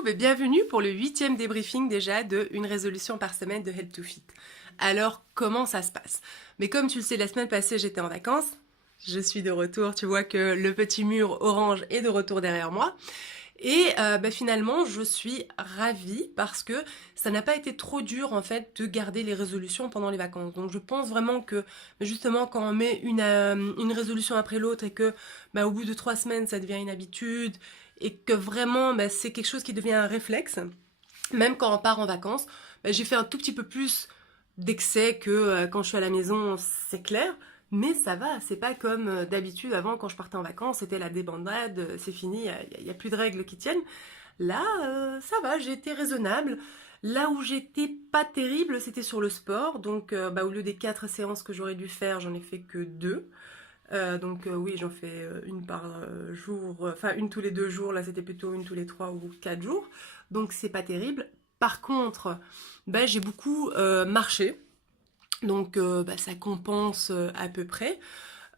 Coucou, bienvenue pour le 8e débriefing déjà de une résolution par semaine de Help to Fit. Alors, comment ça se passe? Mais comme tu le sais, la semaine passée, j'étais en vacances. Je suis de retour, tu vois que le petit mur orange est de retour derrière moi. Et finalement, je suis ravie parce que ça n'a pas été trop dur en fait de garder les résolutions pendant les vacances. Donc je pense vraiment que justement quand on met une résolution après l'autre et que au bout de 3 semaines ça devient une habitude et que vraiment c'est quelque chose qui devient un réflexe, même quand on part en vacances, j'ai fait un tout petit peu plus d'excès que quand je suis à la maison, c'est clair. Mais ça va, c'est pas comme d'habitude avant quand je partais en vacances, c'était la débandade, c'est fini, il y a plus de règles qui tiennent. Là, ça va, j'ai été raisonnable. Là où j'étais pas terrible, c'était sur le sport. Donc, au lieu des 4 séances que j'aurais dû faire, j'en ai fait que 2. Oui, j'en fais une par jour, enfin une tous les 2 jours, là c'était plutôt une tous les 3 ou 4 jours. Donc c'est pas terrible. Par contre, j'ai beaucoup marché. Donc ça compense à peu près.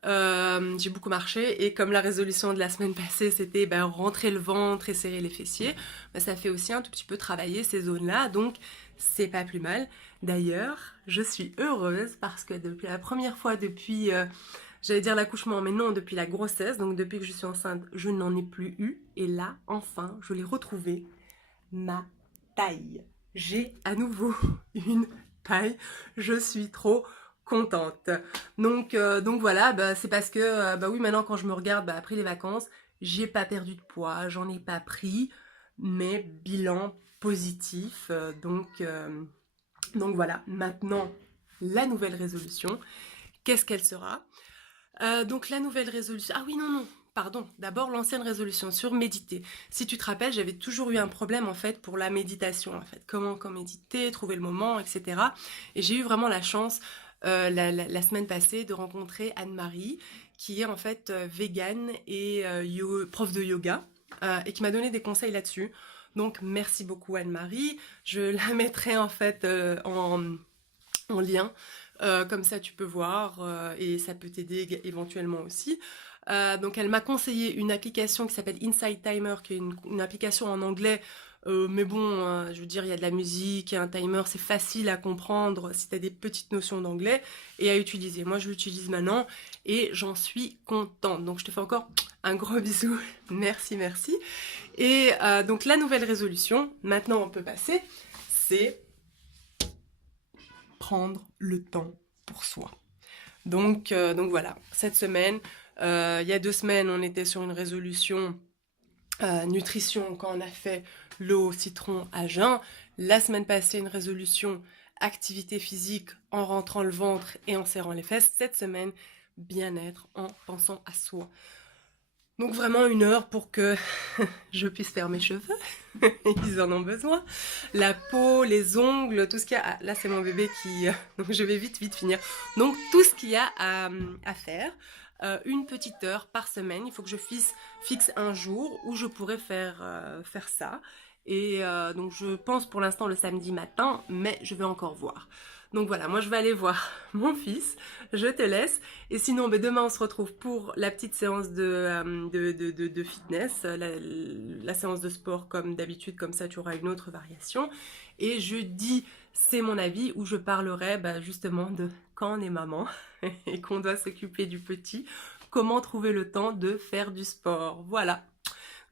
J'ai beaucoup marché et comme la résolution de la semaine passée c'était rentrer le ventre et serrer les fessiers, ça fait aussi un tout petit peu travailler ces zones-là, donc c'est pas plus mal. D'ailleurs, je suis heureuse parce que depuis la première fois depuis, j'allais dire l'accouchement, mais non, depuis la grossesse, donc depuis que je suis enceinte, je n'en ai plus eu. Et là, enfin, je l'ai retrouvé, ma taille. J'ai à nouveau une taille. Je suis trop contente. Donc voilà, c'est parce que oui, maintenant quand je me regarde après les vacances, j'ai pas perdu de poids, j'en ai pas pris, mais bilan positif. Donc voilà, maintenant la nouvelle résolution, qu'est-ce qu'elle sera? Donc la nouvelle résolution... Ah oui, non, non, pardon. D'abord l'ancienne résolution sur méditer. Si tu te rappelles, j'avais toujours eu un problème en fait pour la méditation en fait. Comment méditer, trouver le moment, etc. Et j'ai eu vraiment la chance la semaine passée de rencontrer Anne-Marie, qui est en fait végane et prof de yoga, et qui m'a donné des conseils là-dessus. Donc merci beaucoup Anne-Marie. Je la mettrai en fait en lien. Comme ça tu peux voir et ça peut t'aider éventuellement aussi. Donc elle m'a conseillé une application qui s'appelle Insight Timer, qui est une application en anglais, mais bon, je veux dire, il y a de la musique et un timer, c'est facile à comprendre si tu as des petites notions d'anglais et à utiliser. Moi je l'utilise maintenant et j'en suis contente. Donc je te fais encore un gros bisou, merci, merci. Et donc la nouvelle résolution, maintenant on peut passer, c'est prendre le temps pour soi. Donc voilà, cette semaine, il y a 2 semaines, on était sur une résolution nutrition quand on a fait l'eau citron à jeun. La semaine passée, une résolution activité physique en rentrant le ventre et en serrant les fesses. Cette semaine, bien-être en pensant à soi. Donc vraiment 1 heure pour que je puisse faire mes cheveux, ils en ont besoin, la peau, les ongles, tout ce qu'il y a. Ah, là c'est mon bébé qui... donc je vais vite finir. Donc tout ce qu'il y a à faire, une petite heure par semaine, il faut que je fixe un jour où je pourrais faire ça. Et donc je pense pour l'instant le samedi matin, mais je vais encore voir. Donc voilà, moi je vais aller voir mon fils, je te laisse. Et sinon, demain on se retrouve pour la petite séance de fitness, la séance de sport comme d'habitude, comme ça tu auras une autre variation. Et jeudi, c'est mon avis où je parlerai justement de quand on est maman et qu'on doit s'occuper du petit, comment trouver le temps de faire du sport. Voilà.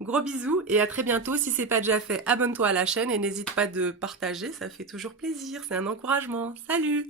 Gros bisous et à très bientôt. Si c'est pas déjà fait, abonne-toi à la chaîne et n'hésite pas de partager, ça fait toujours plaisir, c'est un encouragement. Salut!